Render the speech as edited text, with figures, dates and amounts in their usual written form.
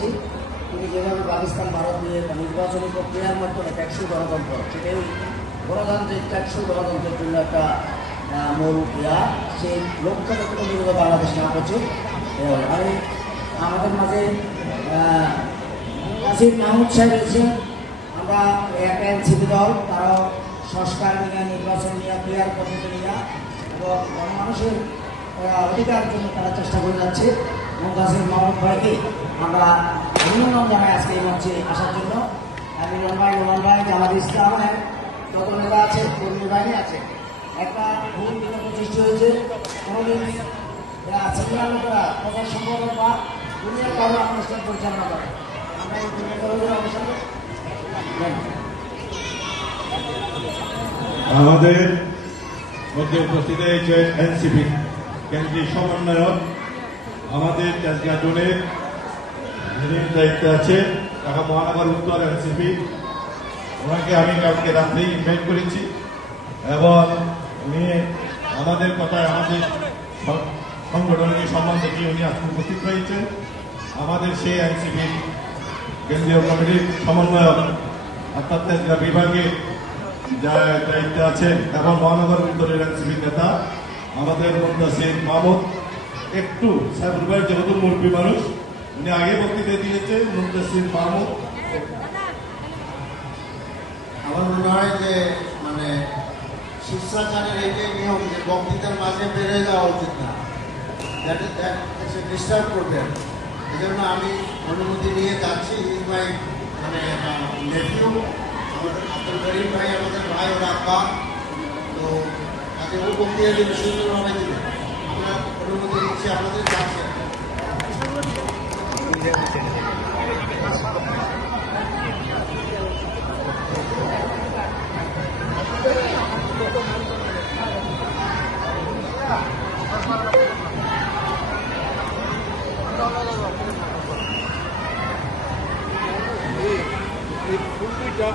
যাচ্ছি। তিনি যেভাবে পাকিস্তান ভারত নিয়ে নির্বাচনী প্রক্রিয়ার মাধ্যমে ট্যাক্সি গণতন্ত্র, সেটাই গণতান্ত্রিক ট্যাক্সি গণতন্ত্রের জন্য একটা মূল ক্রিয়া, সেই লক্ষ্যটা কোনো বিরোধ বাংলাদেশ না করছে। আমি আমাদের মাঝে নাসির মাহমুদ সাহেব রয়েছে। আমরা একটা এনসিপি দল, তারাও সংস্কার নিয়ে, নির্বাচন নিয়ে, ক্রিয়ার পদ্ধতি নিয়ে এবং মানুষের অধিকারের জন্য তারা চেষ্টা করে যাচ্ছে। নাসির মাহমুদ ভাইকে আমরা অভিনন্দন জানাই আজকে এই মঞ্চে আসার জন্য। মিলন ভাই, নোমান ভাই, জামাত ইসলামের যত নেতা আছে, কর্মী বাহিনী আছে, একটা ভুল বিতর্ক সৃষ্টি হয়েছে। কোনোদিন সিনিয়র লোকেরা প্রচার সম্পাদক বা দুনিয়ার কারো অনুষ্ঠান পরিচালনা করে, আমরা এই দুনিয়ার অনুষ্ঠান আমাদের মধ্যে উপস্থিত হয়েছে এনসিপি কেন্দ্রীয় সমন্বয়ক, আমাদের তেজগাঁ জোনের দায়িত্বে আছে ঢাকা মহানগর উত্তর এনসিপি। ওনাকে আমি কালকে রাত্রেই ইনভাইট করেছি এবং উনি আমাদের কথায়, আমাদের সংগঠনকে সম্মান দেখিয়ে উনি আজকে উপস্থিত হয়েছেন। আমাদের সেই এনসিপি কেন্দ্রীয় কমিটির সমন্বয়ক অর্থাৎ তেজগাঁ বিভাগে দায়িত্বে আছেন এবং মহানগর উত্তরের এনসিপি নেতা আমাদের মুন্তাসির মাহমুদ। একটু সাইফুল ভাই যেহেতু মুরব্বী মানুষ, উনি আগে বক্তৃতা দিয়েছেন। মুন্তাসির মাহমুদ, আমার মনে হয় যে মানে শিষ্টাচারের এটাই নিয়ম যে বক্তৃতার মাঝে বেড়ে যাওয়া উচিত না, ডিস্টার্ব করবেন। এই জন্য আমি অনুমতি নিয়ে যাচ্ছি। ভাই মানে নেফিউ আমাদের আব্দুল করিম ভাই, আমাদের ভাই ওর আব্বা, তো তাকে ও বক্তৃতা যদি সুন্দরভাবে দিবে আমরা অনুমতি নিচ্ছি, আমাদের যাচ্ছে। এই ফুলটা